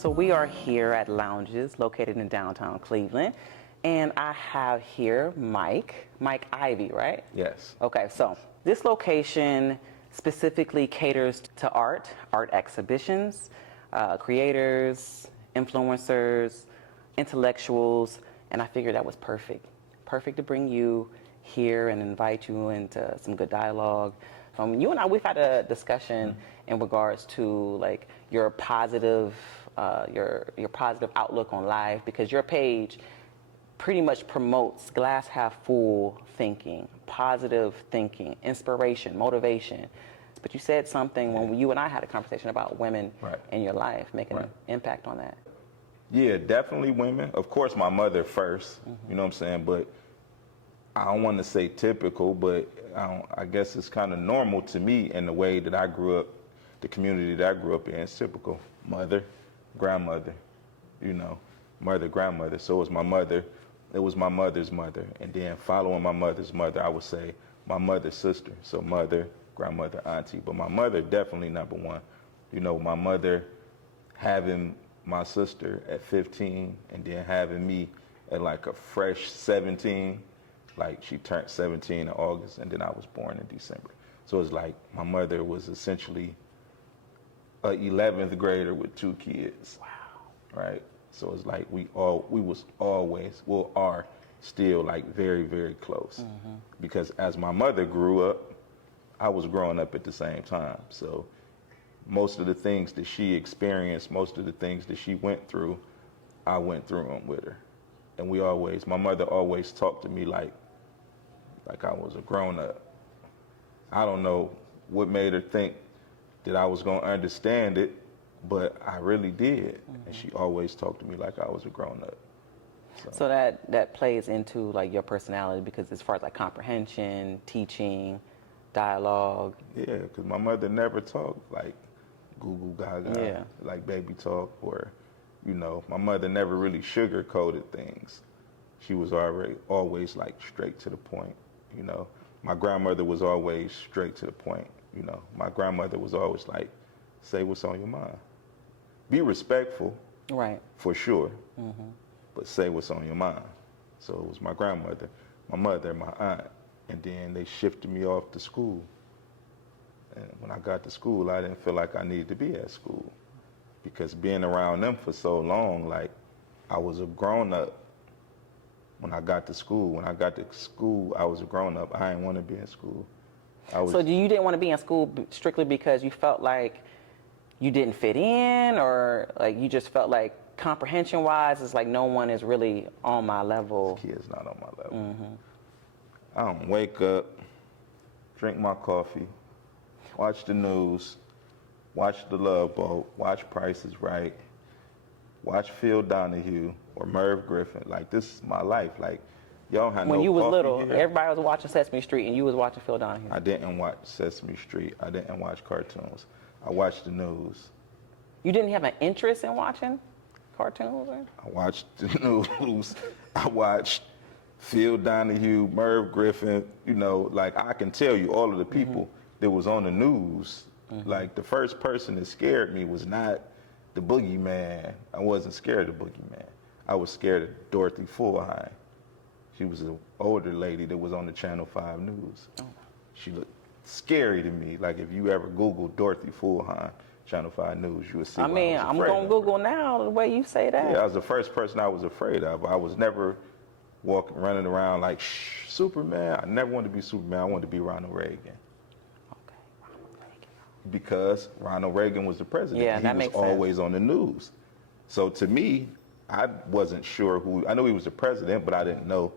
So we are here at Lounges located in downtown Cleveland. And I have here Mike Ivey, right? Yes. Okay, so this location specifically caters to art exhibitions, creators, influencers, intellectuals, and I figured that was perfect. Perfect to bring you here and invite you into some good dialogue. You and I, we've had a discussion in regards to like your positive outlook on life, because your page pretty much promotes glass half full thinking, positive thinking, inspiration, motivation. But you said something when you and I had a conversation about women in your life, making an impact on that. Yeah, definitely women. Of course, my mother first, you know what I'm saying? But I don't want to say typical, but I guess it's kind of normal to me in the way that I grew up, the community that I grew up in. It's typical. Mother, grandmother, mother, grandmother. So it was my mother. It was my mother's mother. And then following my mother's mother, I would say my mother's sister. So mother, grandmother, auntie. But my mother, definitely number one. My mother having my sister at 15 and then having me at like a fresh 17. Like she turned 17 in August and then I was born in December. So it's like my mother was essentially a 11th grader with 2 kids. Wow. Right? So it's like we was always, are still like very, very close. Because as my mother grew up, I was growing up at the same time. So most of the things that she experienced, most of the things that she went through, I went through them with her. And my mother always talked to me like I was a grown up. I don't know what made her think that I was gonna understand it, but I really did. And she always talked to me like I was a grown up. So that plays into like your personality, because as far as like comprehension, teaching, dialogue. Yeah, because my mother never talked like Google Gaga, like baby talk, or my mother never really sugar-coated things. She was always like straight to the point, My grandmother was always straight to the point, My grandmother was always like, say what's on your mind. Be respectful, right? For sure, but say what's on your mind. So it was my grandmother, my mother, my aunt, and then they shifted me off to school. And when I got to school, I didn't feel like I needed to be at school. Because being around them for so long, like I was a grown up when I got to school. When I got to school, I was a grown up. I didn't want to be in school. So you didn't want to be in school strictly because you felt like you didn't fit in, or like you just felt like comprehension wise, it's like no one is really on my level? This kid's not on my level. I don't wake up, drink my coffee, watch the news, watch The Love Boat, watch Price is Right, watch Phil Donahue or Merv Griffin. Like, this is my life. Like, y'all had no coffee. When you was little, here. everybody was watching Sesame Street and you was watching Phil Donahue. I didn't watch Sesame Street. I didn't watch cartoons. I watched the news. You didn't have an interest in watching cartoons? Or? I watched the news. I watched Phil Donahue, Merv Griffin. Like, I can tell you all of the people that was on the news. Like, the first person that scared me was not the boogeyman. I wasn't scared of the boogeyman. I was scared of Dorothy Fullheim. She was an older lady that was on the Channel 5 News. She looked scary to me. Like, if you ever Google Dorothy Fullheim, Channel 5 News, you would see. I'm going to Google now the way you say that. Yeah, I was the first person I was afraid of. I was never running around like, Superman. I never wanted to be Superman. I wanted to be Ronald Reagan. Okay, Ronald Reagan. Because Ronald Reagan was the president. Yeah, that makes sense. He was always on the news. So to me, I wasn't sure I knew he was the president, but I didn't know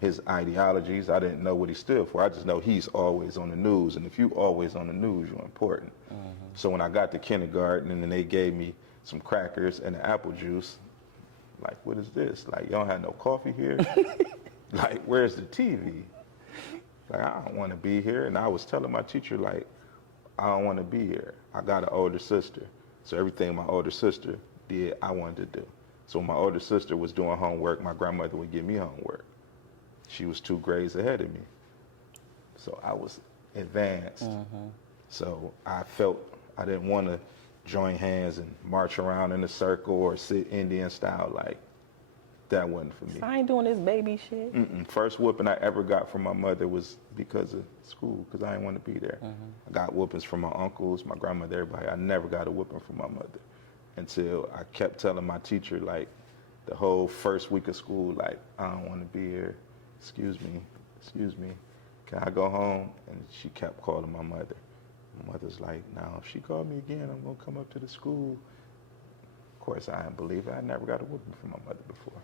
his ideologies. I didn't know what he stood for. I just know he's always on the news. And if you always on the news, you're important. So when I got to kindergarten and then they gave me some crackers and an apple juice, like, what is this? Like, you don't have no coffee here? Like, where's the TV? Like, I don't want to be here. And I was telling my teacher, like, I don't want to be here. I got an older sister. So everything my older sister did, I wanted to do. So when my older sister was doing homework, my grandmother would give me homework. She was 2 grades ahead of me. So I was advanced. So I felt I didn't want to join hands and march around in a circle or sit Indian style. Like, that wasn't for me. I ain't doing this baby shit. First whooping I ever got from my mother was because of school, because I didn't want to be there. I got whoopings from my uncles, my grandmother, everybody. I never got a whooping from my mother until I kept telling my teacher, like, the whole first week of school, like, I don't want to be here. Excuse me. Can I go home? And she kept calling my mother. My mother's like, now, if she called me again, I'm going to come up to the school. Of course, I didn't believe it. I never got a whooping from my mother before.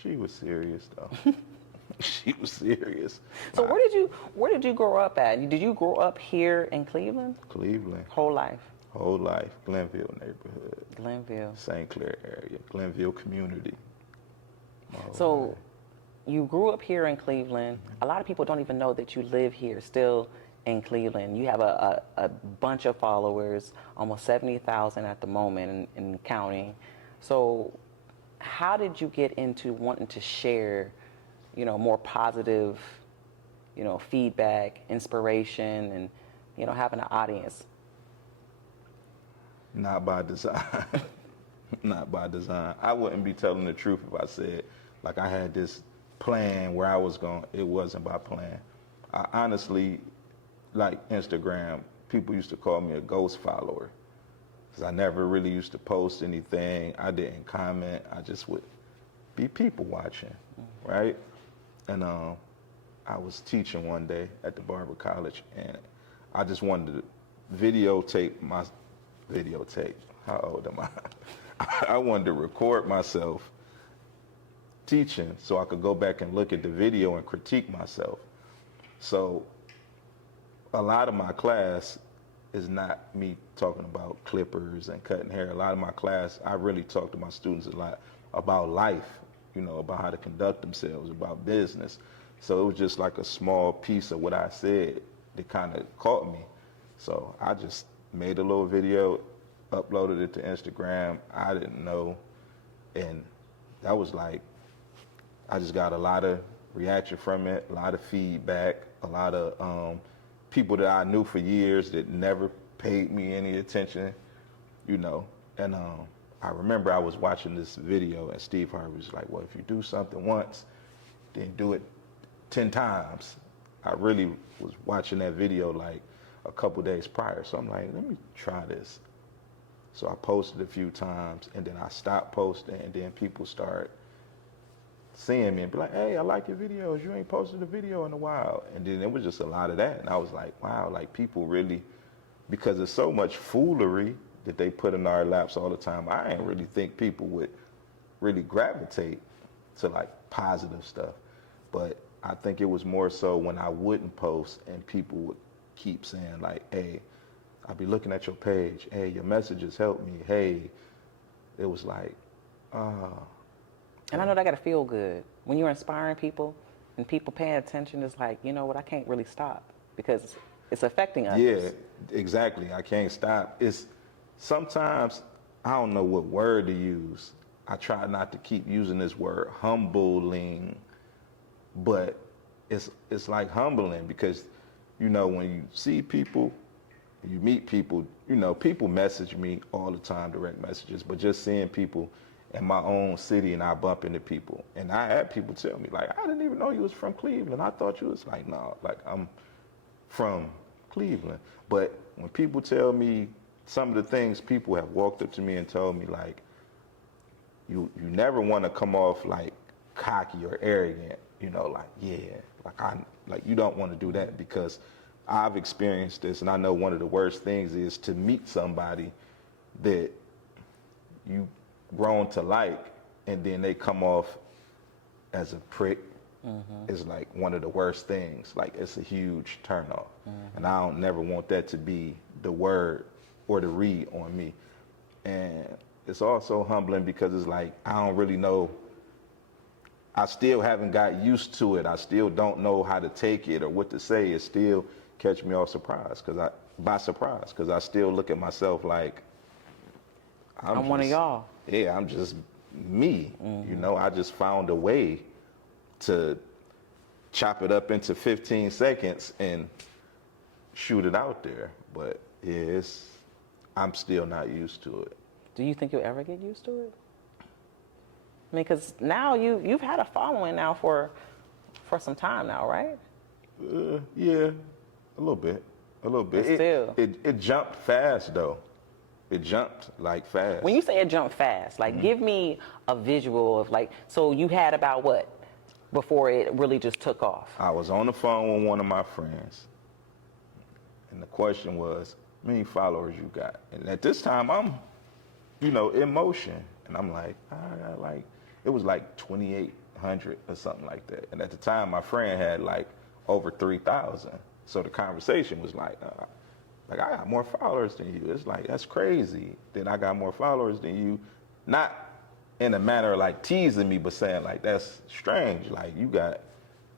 She was serious, though. She was serious. So where did you grow up at? Did you grow up here in Cleveland? Cleveland. Whole life? Whole life. Glenville neighborhood. Glenville. St. Clair area. Glenville community. So you grew up here in Cleveland. A lot of people don't even know that you live here still in Cleveland. You have a bunch of followers, almost 70,000 at the moment and counting. So how did you get into wanting to share, more positive, feedback, inspiration, and, having an audience? Not by design. Not by design. I wouldn't be telling the truth if I said, like, I had this plan where I was going. It wasn't by plan. I honestly, like Instagram, people used to call me a ghost follower because I never really used to post anything. I didn't comment. I just would be people watching, right? And I was teaching one day at the Barber College, and I just wanted to videotape. How old am I? I wanted to record myself teaching so I could go back and look at the video and critique myself. So a lot of my class is not me talking about clippers and cutting hair. A lot of my class, I really talk to my students a lot about life, about how to conduct themselves, about business. So it was just like a small piece of what I said that kind of caught me. So I just made a little video, uploaded it to Instagram. I didn't know. And that was like, I just got a lot of reaction from it, a lot of feedback, a lot of people that I knew for years that never paid me any attention, And I remember I was watching this video and Steve Harvey was like, well, if you do something once, then do it 10 times. I really was watching that video like a couple days prior. So I'm like, let me try this. So I posted a few times and then I stopped posting and then people start seeing me and be like, hey, I like your videos. You ain't posted a video in a while. And then it was just a lot of that. And I was like, wow, like people really, because there's so much foolery that they put in our laps all the time, I didn't really think people would really gravitate to like positive stuff. But I think it was more so when I wouldn't post and people would keep saying like, hey, I'll be looking at your page. Hey, your messages help me. Hey, it was like, And I know that got to feel good. When you're inspiring people and people paying attention, it's like, you know what, I can't really stop because it's affecting others. Yeah, exactly. I can't stop. It's sometimes, I don't know what word to use. I try not to keep using this word, humbling, but it's like humbling because, when you see people, you meet people, people message me all the time, direct messages, but just seeing people in my own city and I bump into people. And I had people tell me, like, I didn't even know you was from Cleveland. I thought you was like, no, like I'm from Cleveland. But when people tell me some of the things people have walked up to me and told me, like, you never want to come off like cocky or arrogant, like, yeah, like you don't want to do that because I've experienced this and I know one of the worst things is to meet somebody that you grown to like and then they come off as a prick. Is like one of the worst things. Like it's a huge turnoff. And I don't never want that to be the word or the read on me. And it's also humbling because it's like I don't really know. I still haven't got used to it. I still don't know how to take it or what to say. It still catch me off by surprise because I still look at myself like I'm one of y'all. Yeah, I'm just me. I just found a way to chop it up into 15 seconds and shoot it out there. But yeah, I'm still not used to it. Do you think you'll ever get used to it? I mean, because now you've had a following now for some time now, right? Yeah, a little bit. But still. It jumped fast though. It jumped like fast. When you say it jumped fast, like give me a visual of like, so you had about what before it really just took off? I was on the phone with one of my friends, and the question was, how many followers you got? And at this time, I'm, in motion, and I'm like, I got like, it was like 2,800 or something like that. And at the time, my friend had like over 3,000. So the conversation was like I got more followers than you. It's like, that's crazy that I got more followers than you. Not in a manner of like teasing me, but saying like, that's strange. Like you got,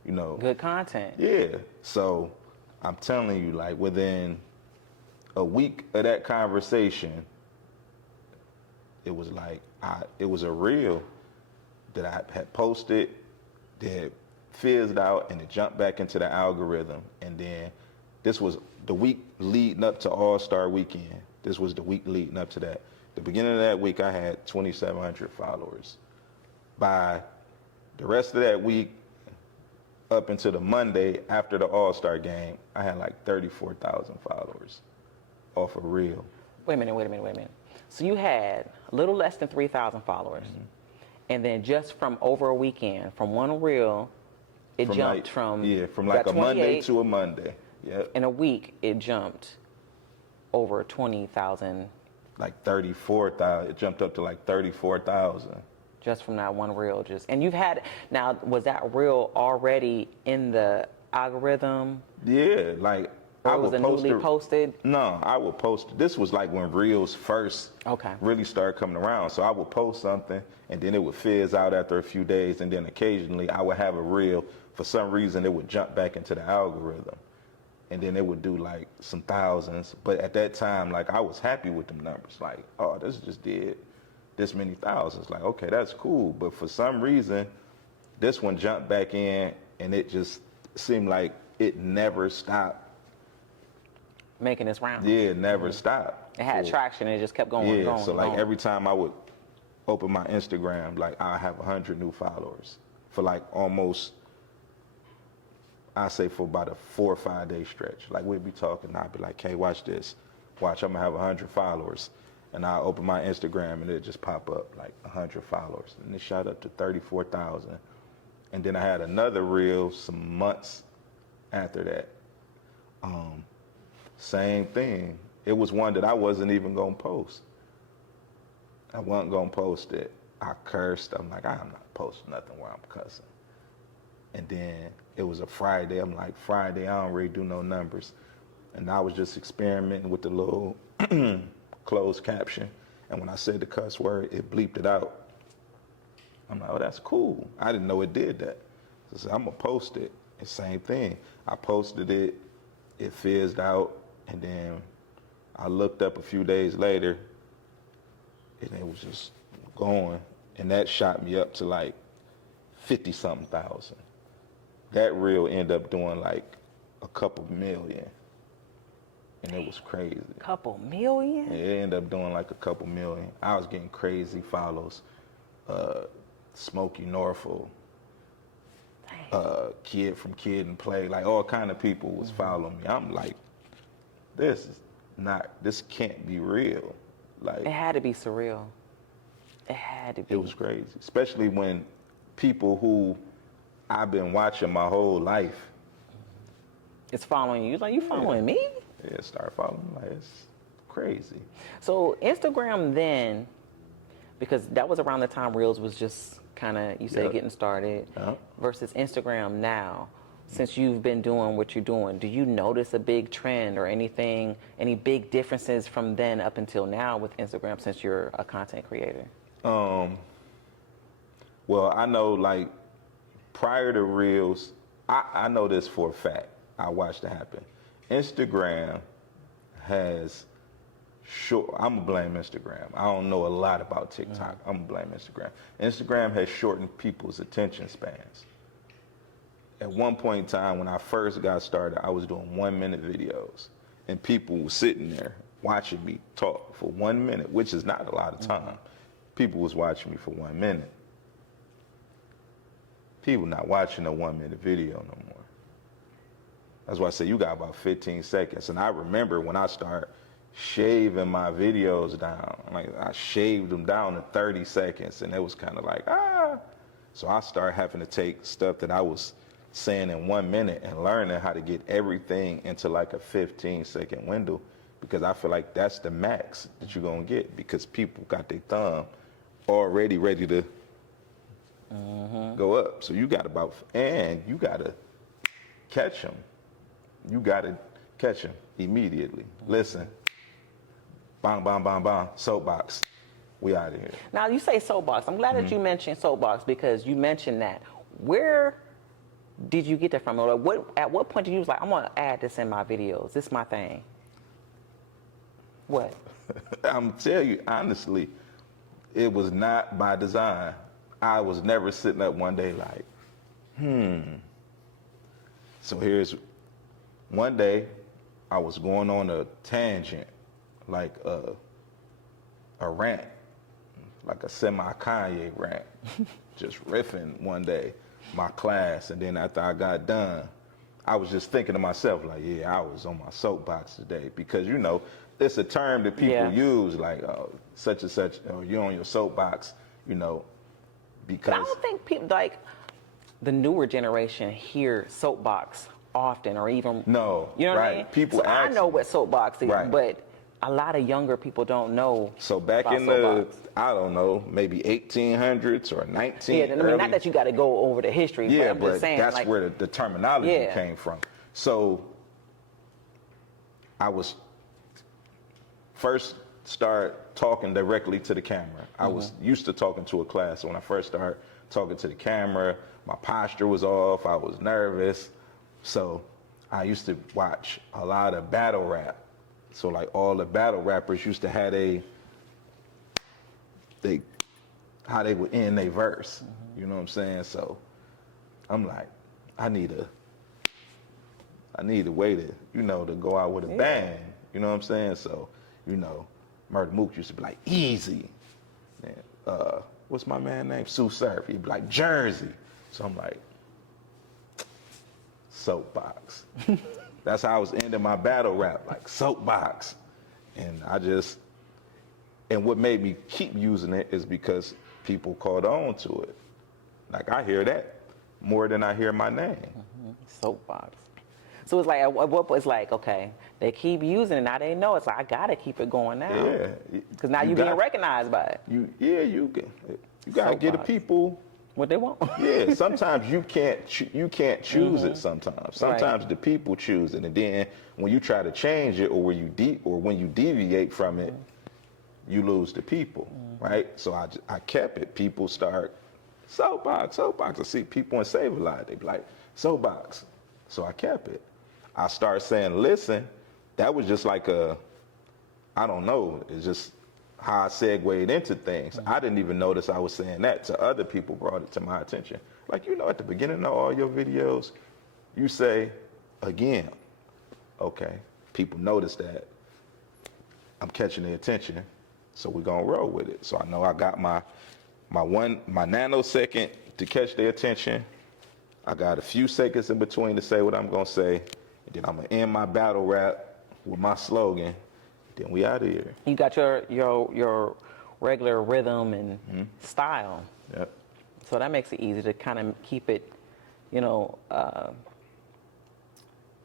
Good content. Yeah. So I'm telling you, like within a week of that conversation, it was like, it was a reel that I had posted that fizzed out and it jumped back into the algorithm. And then this was the week leading up to All-Star Weekend. This was the week leading up to that. The beginning of that week, I had 2,700 followers. By the rest of that week, up until the Monday after the All-Star game, I had like 34,000 followers off a reel. Wait a minute. So you had a little less than 3,000 followers. And then just from over a weekend, from one reel, it jumped from like a Monday to a Monday. Yeah. In a week, it jumped over 20,000. Like 34,000. It jumped up to like 34,000. Just from that one reel. And you've had, now, was that reel already in the algorithm? Yeah, like or was it newly posted? No, I would post. This was like when reels first really started coming around. So I would post something, and then it would fizz out after a few days, and then occasionally I would have a reel. For some reason, it would jump back into the algorithm, and then it would do like some thousands. But at that time, like I was happy with them numbers. Like, oh, this just did this many thousands. Like, okay, that's cool. But for some reason, this one jumped back in, and it just seemed like it never stopped making its round. Yeah, it never stopped. It had traction, and it just kept going. Yeah, so like every time I would open my Instagram, like I have 100 new followers for like almost, I say for about a 4 or 5 day stretch. Like we'd be talking, I'd be like, hey, watch this. Watch, I'm gonna have 100 followers. And I open my Instagram and it just pop up like 100 followers. And it shot up to 34,000. And then I had another reel some months after that. Same thing. It was one that I wasn't even gonna post. I wasn't gonna post it. I cursed. I'm like, I'm not posting nothing where I'm cussing. And then it was a Friday. I'm like, Friday, I don't really do no numbers. And I was just experimenting with the little closed caption. And when I said the cuss word, it bleeped it out. I'm like, oh, that's cool. I didn't know it did that. So I said, I'm gonna post it. And same thing. I posted it, it fizzed out, and then I looked up a few days later, and it was just going. And that shot me up to like 50-something thousand. That reel ended up doing like a couple million. And it was crazy. Couple million? It ended up doing like a couple million. I was getting crazy follows. Smokey Norfolk, Kid from Kid and Play, like all kind of people was following me. I'm like, this can't be real. Like, it had to be surreal. It had to be. It was crazy, especially when people who I've been watching my whole life. It's following you. Like, you following me? Yeah, start following. Like, it's crazy. So Instagram then, because that was around the time Reels was just kind of, you say, getting started, versus Instagram now. Since you've been doing what you're doing, do you notice a big trend or anything, any big differences from then up until now with Instagram since you're a content creator? Well, I know, like, prior to Reels, I know this for a fact. I watched it happen. Instagram has I'm gonna blame Instagram. I don't know a lot about TikTok. I'm gonna blame Instagram. Instagram has shortened people's attention spans. At one point in time, when I first got started, I was doing 1-minute videos, and people were sitting there watching me talk for 1 minute, which is not a lot of time. People was watching me for 1 minute. People not watching a 1 minute video no more. That's why I say you got about 15 seconds. And I remember when I started shaving my videos down, like I shaved them down to 30 seconds, and it was kind of like, So I started having to take stuff that I was saying in 1 minute and learning how to get everything into like a 15-second window, because I feel like that's the max that you're gonna get, because people got their thumb already ready to go up. So you got you gotta catch them. You gotta catch them immediately. Listen, bang, bang, bang, bang, soapbox. We out of here. Now, you say soapbox. I'm glad that you mentioned soapbox, because you mentioned that. Where did you get that from? Or at what point did you was like, I'm going to add this in my videos. This is my thing. What? I'm tell you, honestly, it was not by design. I was never sitting up one day like, So here's one day I was going on a tangent, like a rant, like a semi-Kanye rant, just riffing one day, my class. And then after I got done, I was just thinking to myself, like, yeah, I was on my soapbox today. Because, you know, it's a term that people use, like, such and such, you're on your soapbox, you know, because... But I don't think people, like, the newer generation hear soapbox often, or even... No, you know what I mean? People I know what soapbox is, but a lot of younger people don't know. So back in soapbox. I don't know, maybe 1800s or 1900s. Yeah, I mean, not that you got to go over the history, but I'm just saying. That's like, where the terminology came from. So I was first start talking directly to the camera. I was used to talking to a class. So when I first started talking to the camera, my posture was off. I was nervous. So I used to watch a lot of battle rap. So like all the battle rappers used to have how they would end their verse. You know what I'm saying? So I'm like, I need a way to, you know, to go out with a bang. You know what I'm saying? So, you know, Murder Mook used to be like, easy. And, what's my man name? Sue Surf. He'd be like, Jersey. So I'm like, soapbox. That's how I was ending my battle rap, like soapbox. And and what made me keep using it is because people caught on to it. Like I hear that more than I hear my name. Soapbox. So it's like, it's like, okay, they keep using it, now they know, it's like, I gotta keep it going now. Yeah. Because now you're being recognized by it. You gotta get the people what they want. Yeah, sometimes you can't choose it. Sometimes the people choose it, and then when you try to change it, or when you deviate from it, you lose the people, right? So I kept it. People start soapbox. I see people in Save a Lot. They be like soapbox. So I kept it. I started saying listen. That was just like I don't know. It's just how I segued into things. I didn't even notice I was saying that. To other people brought it to my attention. Like, you know, at the beginning of all your videos, you say, again, okay, people notice that. I'm catching their attention, so we're gonna roll with it. So I know I got my nanosecond to catch their attention. I got a few seconds in between to say what I'm gonna say, and then I'm gonna end my battle rap with my slogan. Then we out of here. You got your regular rhythm and style. Yep. So that makes it easy to kind of keep it, you know,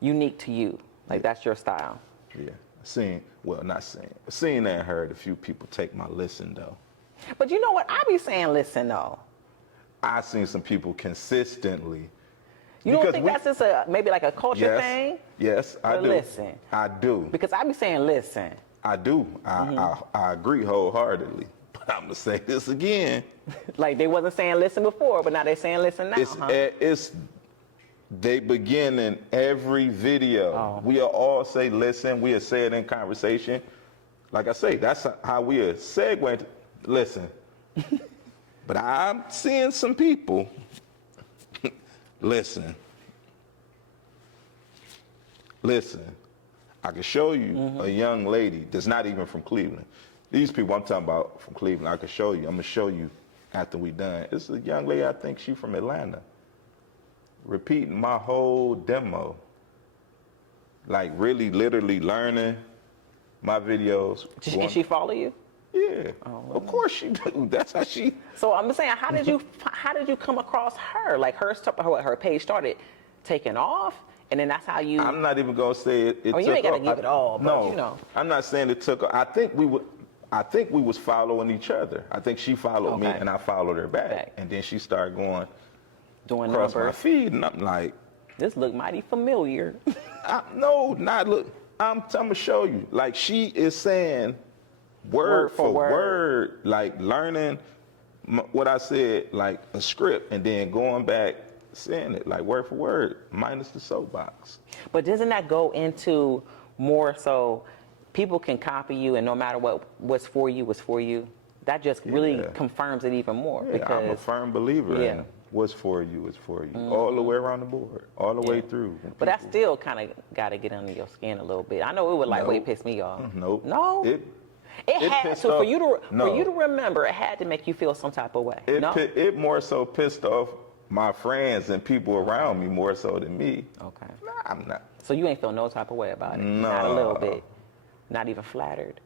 unique to you. Like that's your style. Yeah. Seen and heard a few people take my listen though. But you know what? I be saying listen though. I seen some people consistently. You don't think that's just maybe like a culture thing? Yes, I do. Listen. I do. Because I be saying listen. I do. I agree wholeheartedly. But I'm gonna say this again. Like they wasn't saying listen before, but now they're saying listen now. They begin in every video. Oh. We'll all say listen. We'll say it in conversation. Like I say, that's how we segue. Listen. But I'm seeing some people. Listen. I can show you a young lady that's not even from Cleveland. These people I'm talking about from Cleveland, I can show you. I'm gonna show you after we done. It's a young lady, I think she from Atlanta, repeating my whole demo. Like really, literally learning my videos. And she follow you? Yeah, of course she do. That's how she. So I'm saying, how did you come across her? Like her page started taking off, and then that's how you. I'm not even gonna say it. You ain't gotta give it all, but no, you know. I'm not saying it took. I think we was following each other. I think she followed me, and I followed her back. And then she started doing across my feed, and I'm like, this look mighty familiar. Look. I'm gonna show you. Like she is saying. Word for word, like learning what I said, like a script, and then going back saying it, like word for word, minus the soapbox. But doesn't that go into more so people can copy you, and no matter what's for you was for you? That just really confirms it even more. Yeah, because I'm a firm believer in what's for you is for you, all the way around the board, all the way through. But that still kind of got to get under your skin a little bit. I know it would like way piss me off. Nope. No. It had to, for you to remember, it had to make you feel some type of way. It more so pissed off my friends and people around me more so than me. Okay. Nah, I'm not. So you ain't feel no type of way about it? No. Not a little bit? Not even flattered?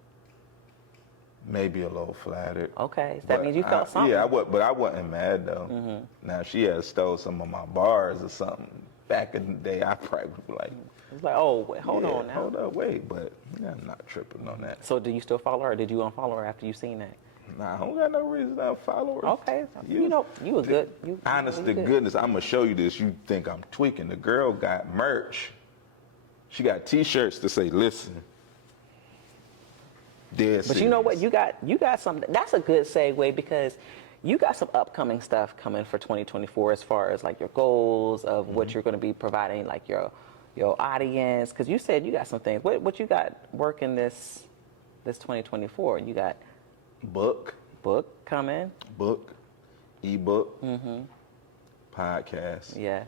Maybe a little flattered. Okay, so that means you felt something. Yeah, but I wasn't mad though. Now, if she had stole some of my bars or something back in the day, I probably would be like, it's like, oh, wait, hold on now. Hold up, wait, but I'm not tripping on that. So do you still follow her, or did you unfollow her after you seen that? Nah, I don't got no reason to unfollow her. Okay, you were good. Honest to goodness, I'm going to show you this. You think I'm tweaking. The girl got merch. She got T-shirts to say, listen. But you know what? You got something. That's a good segue because you got some upcoming stuff coming for 2024 as far as like your goals of what you're going to be providing, like your audience. Because you said you got some things. What you got working this 2024? You got book coming. Book, ebook, podcast. Yes.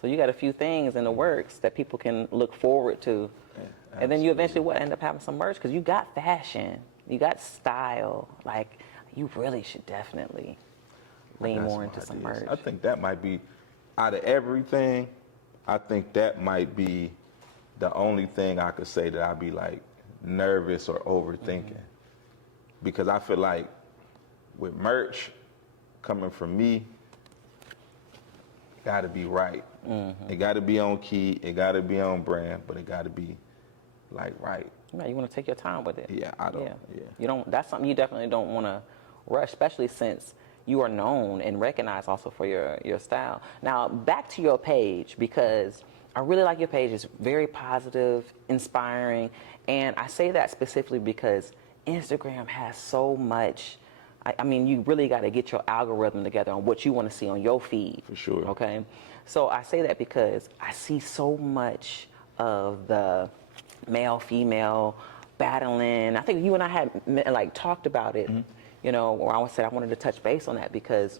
So you got a few things in the works that people can look forward to. Yeah, and then you eventually end up having some merch because you got fashion, you got style. Like you really should definitely lean more into some merch. I think that might be, out of everything, I think that might be the only thing I could say that I'd be like nervous or overthinking. Because I feel like with merch coming from me, got to be right. It got to be on key. It got to be on brand, but it got to be like right. Yeah, you want to take your time with it. Yeah, I don't. Yeah. You don't. That's something you definitely don't want to rush, especially since you are known and recognized also for your style. Now back to your page, because I really like your page. It's very positive, inspiring, and I say that specifically because Instagram has so much. I mean, you really got to get your algorithm together on what you want to see on your feed. For sure. Okay? So I say that because I see so much of the male-female battling. I think you and I had talked about it, you know, where I said I wanted to touch base on that because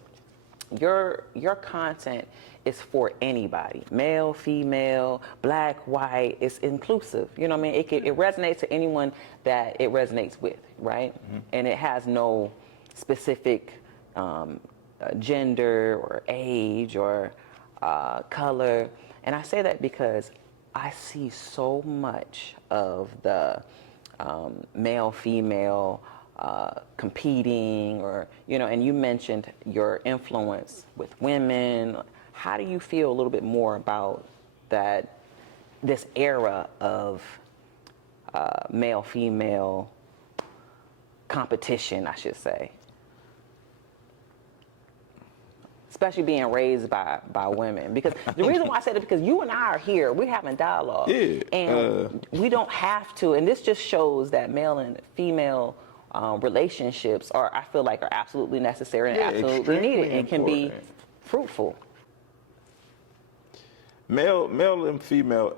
your content is for anybody, male, female, black, white. It's inclusive. You know what I mean? It resonates to anyone that it resonates with, right? And it has no specific gender or age or color. And I say that because I see so much of the male-female competing, or, you know, and you mentioned your influence with women. How do you feel a little bit more about this era of male-female competition, I should say? Especially being raised by women. Because the reason why I said it, because you and I are here, we're having dialogue. Yeah. And we don't have to, and this just shows that male and female relationships I feel like are absolutely necessary and absolutely needed and can be fruitful. Male and female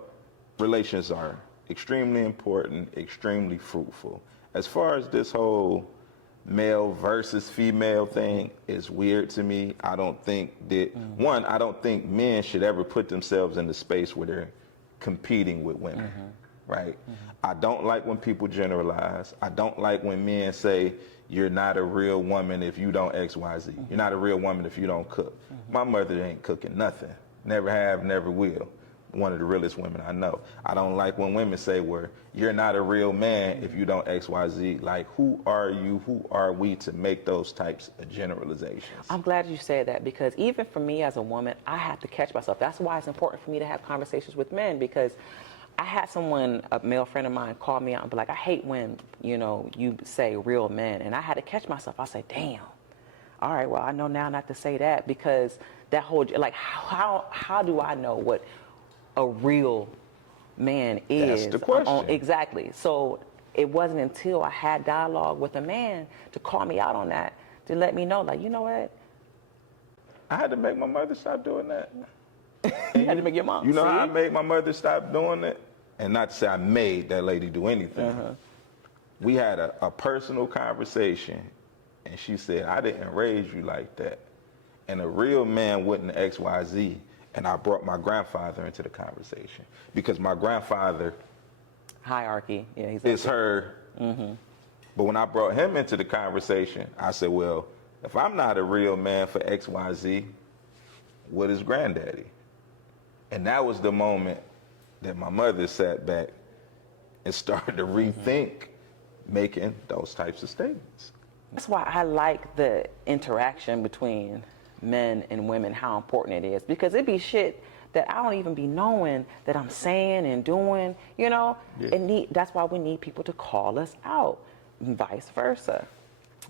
relations are extremely important, extremely fruitful. As far as this whole male versus female thing is weird to me. I don't think that, I don't think men should ever put themselves in the space where they're competing with women. right? I don't like when people generalize. I don't like when men say, you're not a real woman if you don't X, Y, Z. You're not a real woman if you don't cook. My mother ain't cooking nothing. Never have, never will. One of the realest women I know. I don't like when women say, well, you're not a real man if you don't X, Y, Z. Like, who are you? Who are we to make those types of generalizations? I'm glad you said that, because even for me as a woman, I have to catch myself. That's why it's important for me to have conversations with men, because I had someone, a male friend of mine, call me out and be like, I hate when, you say real men. And I had to catch myself. I said, damn. All right, well, I know now not to say that, because that whole, like, how do I know what a real man is? That's the question. Exactly. So it wasn't until I had dialogue with a man to call me out on that, to let me know, like, you know what? I had to make my mother stop doing that. You had to make your mom. You know see? how I made my mother stop doing it? And not to say I made that lady do anything. We had a personal conversation, and she said, I didn't raise you like that. And a real man wouldn't X, Y, Z. And I brought my grandfather into the conversation, because my grandfather Hierarchy. Yeah, he's is her. But when I brought him into the conversation, I said, well, if I'm not a real man for X, Y, Z, what is granddaddy? And that was the moment that my mother sat back and started to rethink making those types of statements. That's why I like the interaction between men and women, how important it is, because it be shit that I don't even be knowing that I'm saying and doing, Yeah. That's why we need people to call us out, and vice versa.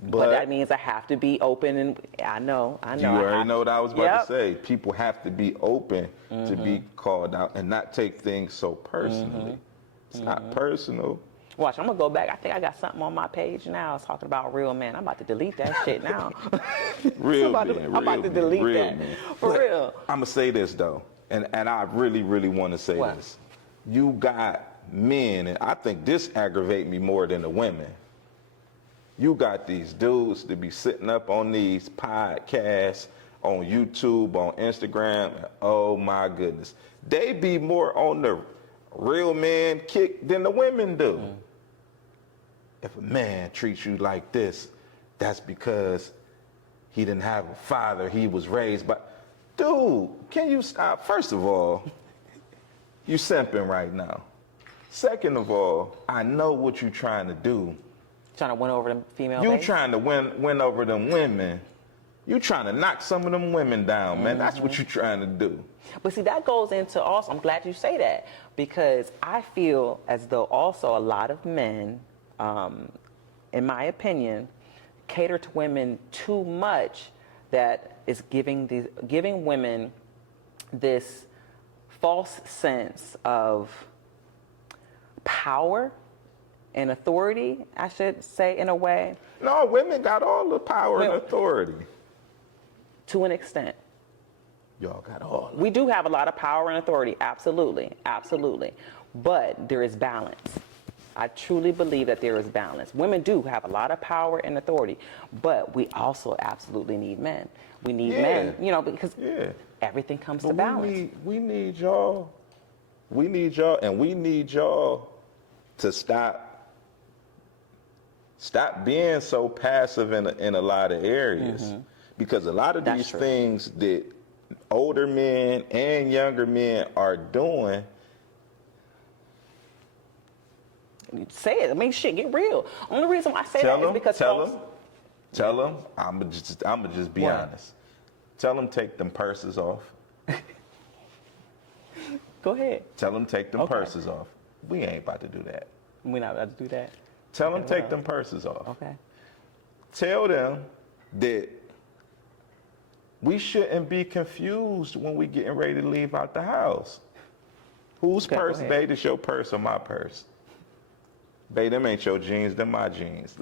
But that means I have to be open, and I know. You already know what I was about to say. Yep. People have to be open to be called out and not take things so personally. It's not personal. Watch, I'm gonna go back. I think I got something on my page now. It's talking about real men. I'm about to delete that shit now. Real I'm about to delete that. For real. I'm gonna say this though, and I really, really want to say What? this. You got men, and I think this aggravate me more than the women. You got these dudes to be sitting up on these podcasts, on YouTube, on Instagram. And oh my goodness, they be more on the real man kick than the women do. If a man treats you like this, that's because he didn't have a father, he was raised by. Dude, can you stop? First of all, you simping right now. Second of all, I know what you're trying to do. Trying to win over the female You base? trying to win over them women. You trying to knock some of them women down, man. That's what you trying to do. But see, that goes into also, I'm glad you say that, because I feel as though also a lot of men, in my opinion, cater to women too much, that is giving women this false sense of power and authority, I should say, in a way. No, women got all the power and authority. To an extent. Y'all got all of it. We do have a lot of power and authority, absolutely, absolutely. But there is balance. I truly believe that there is balance. Women do have a lot of power and authority, but we also absolutely need men. We need men, because everything comes to balance. We need y'all. We need y'all, and we need y'all to stop being so passive in a lot of areas. Because a lot of these things that older men and younger men are doing. Say it. I mean, shit, get real. Only reason why I say that is because tell them. I'm gonna just be honest. Tell them take them purses off. Go ahead. Tell them take them purses off. We ain't about to do that. We're not about to do that. Tell them take them purses off. Okay. Tell them that we shouldn't be confused when we getting ready to leave out the house. Whose purse, babe? Is your purse or my purse? Babe, them ain't your jeans, them my jeans.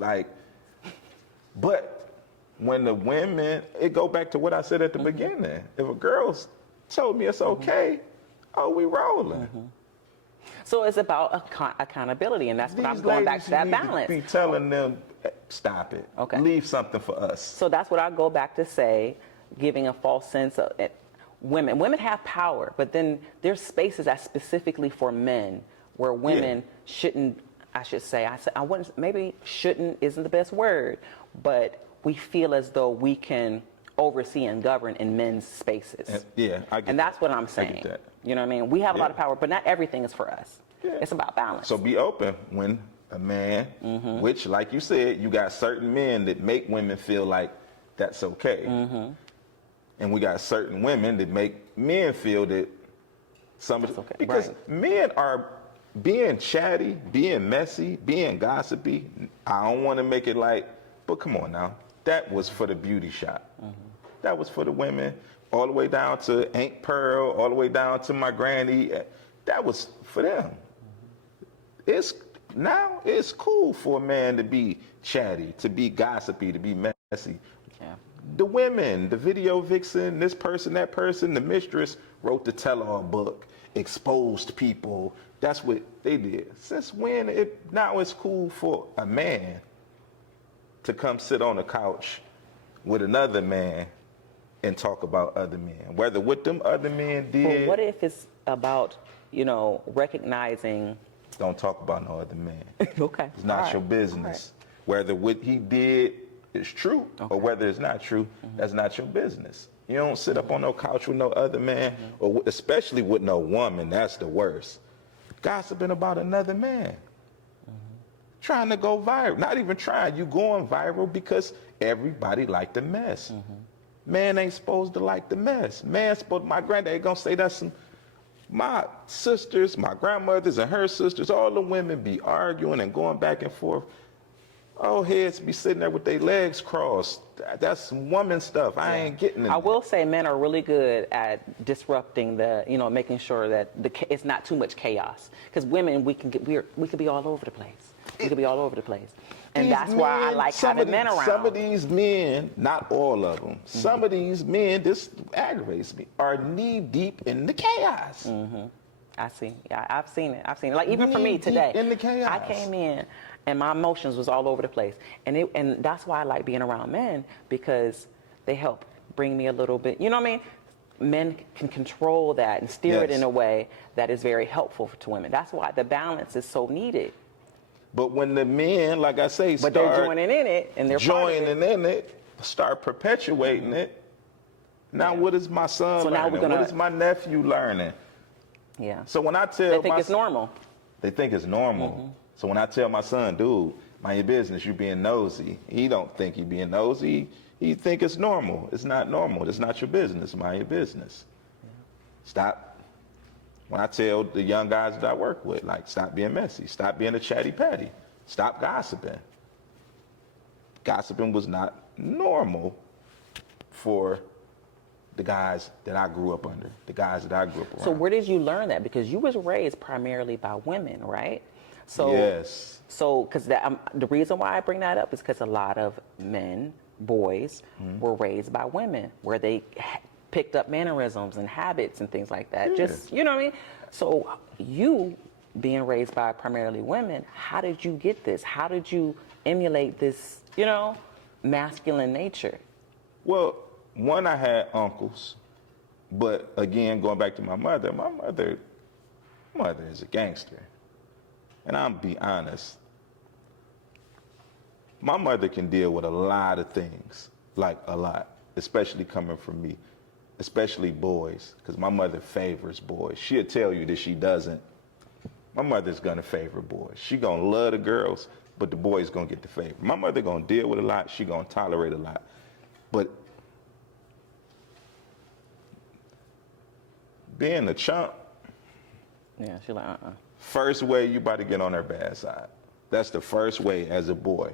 But when the women, it go back to what I said at the beginning. If a girl's told me it's okay, we rolling. So it's about accountability, and that's what I'm These going back to that ladies balance. need to be telling them, stop it. Okay. Leave something for us. So that's what I go back to say, giving a false sense of it. Women have power, but then there's spaces that's specifically for men where women shouldn't, I wouldn't, maybe shouldn't isn't the best word, but we feel as though we can oversee and govern in men's spaces. I get and that's what I'm saying. I get that. You know what I mean? We have a lot of power, but not everything is for us. Yeah. It's about balance. So be open when a man, which, like you said, you got certain men that make women feel like that's okay. And we got certain women that make men feel that somebody, okay. because Right. men are being chatty, being messy, being gossipy. I don't want to make it like, but come on now. That was for the beauty shop. That was for the women, all the way down to Aunt Pearl, all the way down to my granny. That was for them. It's cool for a man to be chatty, to be gossipy, to be messy. Yeah. The women, the video vixen, this person, that person, the mistress wrote the tell-all book, exposed people. That's what they did. Since when now it's cool for a man to come sit on a couch with another man and talk about other men, whether what them other men did. But what if it's about, recognizing? Don't talk about no other man. Okay. It's not All your right. business. Whether what he did is true or whether it's not true, that's not your business. You don't sit up on no couch with no other man, or especially with no woman. That's the worst. Gossiping about another man. Trying to go viral. Not even trying. You going viral because everybody like the mess. Man ain't supposed to like the mess. My granddad gonna say that's my sisters, my grandmothers and her sisters, all the women be arguing and going back and forth. Old heads be sitting there with their legs crossed. That's some woman stuff. I ain't getting it. I will say men are really good at disrupting making sure that it's not too much chaos. Because women, we could be all over the place. We could be all over the place. And that's why I like having men around. Some of these men, not all of them, some of these men, this aggravates me, are knee deep in the chaos. I see. Yeah, I've seen it. Like even for me today, in the chaos. I came in and my emotions was all over the place. And that's why I like being around men, because they help bring me a little bit, you know what I mean? Men can control that and steer it in a way that is very helpful to women. That's why the balance is so needed. But when the men, like I say, But they're joining in it, and they're joining in it, start perpetuating it. Now, what is my son learning? What is my nephew learning? Yeah. So when I tell they think it's normal. They think it's normal. So when I tell my son, dude, mind your business, you being nosy. He don't think he being nosy. He think it's normal. It's not normal. It's not your business. Mind your business. Stop. When I tell the young guys that I work with, like, stop being messy, stop being a chatty patty, stop gossiping. Gossiping was not normal for the guys that I grew up under, the guys that I grew up around. So where did you learn that? Because you was raised primarily by women, right? So yes. So because the reason why I bring that up is because a lot of men, boys, were raised by women, where they picked up mannerisms and habits and things like that. Yeah. Just, you know what I mean? So you being raised by primarily women, how did you get this? How did you emulate this, masculine nature? Well, one, I had uncles, but again, going back to my mother is a gangster. And I'm be honest, my mother can deal with a lot of things, like a lot, especially coming from me. Especially boys, because my mother favors boys. She'll tell you that she doesn't. My mother's gonna favor boys. She gonna love the girls, but the boys gonna get the favor. My mother gonna deal with a lot. She gonna tolerate a lot. But being a chump, Yeah, she's like, first way you about to get on her bad side. That's the first way as a boy.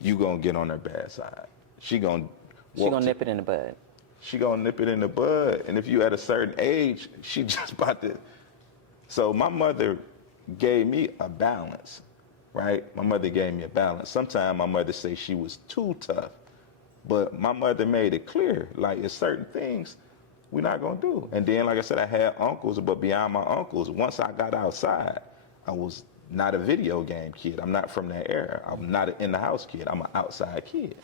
You gonna get on her bad side. She gonna nip it in the bud. She gonna nip it in the bud. And if you at a certain age, she just about to. So my mother gave me a balance, right? My mother gave me a balance. Sometimes my mother say she was too tough, but my mother made it clear, like, it's certain things we're not gonna do. And then, like I said, I had uncles, but beyond my uncles, once I got outside, I was not a video game kid. I'm not from that era. I'm not an in-the-house kid. I'm an outside kid.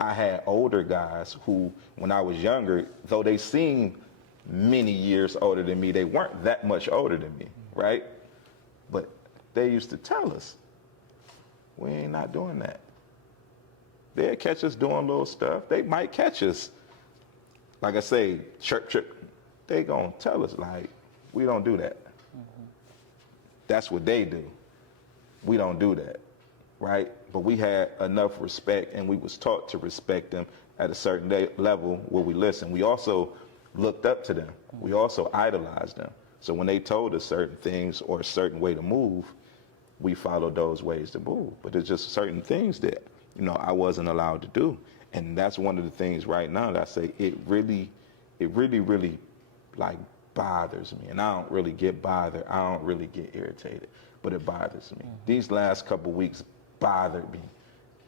I had older guys who, when I was younger, though they seemed many years older than me, they weren't that much older than me, right? But they used to tell us, we ain't not doing that. They'll catch us doing little stuff. They might catch us, like I say, chirp. They gonna tell us, like, we don't do that. That's what they do. We don't do that, right? But we had enough respect, and we was taught to respect them at a certain level where we listen. We also looked up to them. We also idolized them. So when they told us certain things or a certain way to move, we followed those ways to move. But there's just certain things that, you know, I wasn't allowed to do. And that's one of the things right now that I say it really like bothers me. And I don't really get bothered. I don't really get irritated, but it bothers me. These last couple weeks bothered me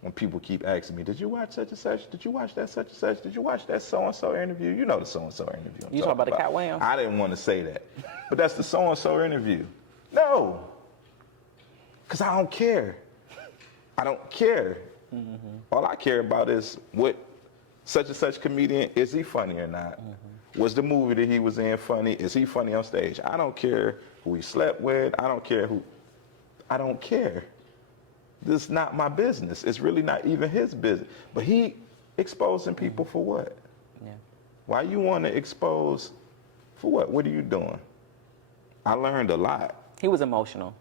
when people keep asking me, did you watch such and such? Did you watch that such and such? Did you watch that so-and-so interview? You know the so-and-so interview. You talking about the Cat Williams? I didn't want to say that, but that's the so-and-so interview. No, because I don't care. I don't care. All I care about is what such and such comedian, is he funny or not? Was the movie that he was in funny? Is he funny on stage? I don't care who he slept with. I don't care. This is not my business. It's really not even his business. But he exposing people for what? Yeah. Why you want to expose for what? What are you doing? I learned a lot. He was emotional.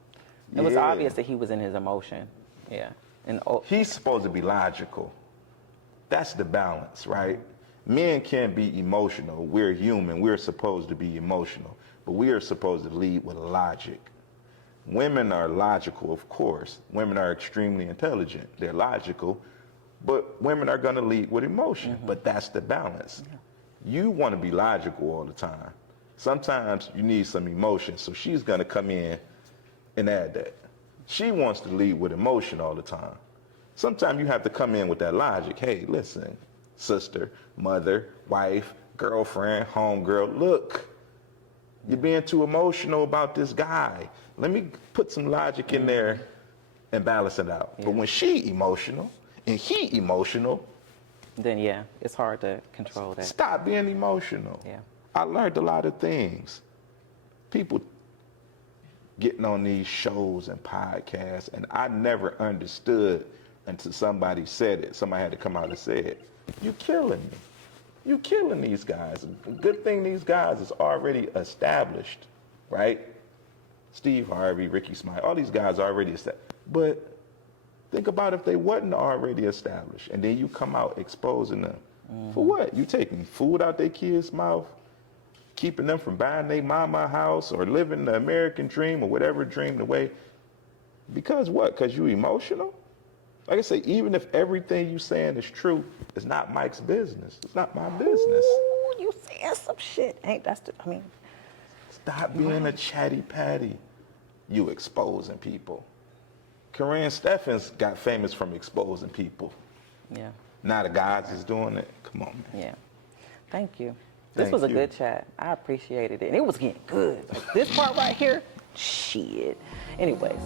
It was obvious that he was in his emotion. Yeah. And he's supposed to be logical. That's the balance, right? Men can't be emotional. We're human. We're supposed to be emotional. But we are supposed to lead with logic. Women are logical, of course. Women are extremely intelligent. They're logical. But women are going to lead with emotion. But that's the balance. You want to be logical all the time. Sometimes you need some emotion. So she's going to come in and add that. She wants to lead with emotion all the time. Sometimes you have to come in with that logic. Hey, listen, sister, mother, wife, girlfriend, homegirl, look, you're being too emotional about this guy. Let me put some logic in there and balance it out. But when she emotional and he emotional, then yeah, it's hard to control that. Stop being emotional. Yeah. I learned a lot of things. People getting on these shows and podcasts, and I never understood until somebody said it. Somebody had to come out and say it. You killing me. You killing these guys. Good thing these guys is already established, right? Steve Harvey, Ricky Smiley, all these guys are already established. But think about if they wasn't already established, and then you come out exposing them. For what? You taking food out their kids' mouth? Keeping them from buying their mama house or living the American dream or whatever dream the way. Because what? Because you emotional? Like I say, even if everything you saying is true, it's not Mike's business. It's not my business. Ooh, you saying some shit. Ain't that's the, I mean. Stop being a chatty patty. You exposing people. Corinne Steffens got famous from exposing people. Yeah. Now the guys is doing it. Come on, man. Yeah. Thank you. This Thank was a you. good chat. I appreciated it. And it was getting good. Like, this part right here, shit. Anyways.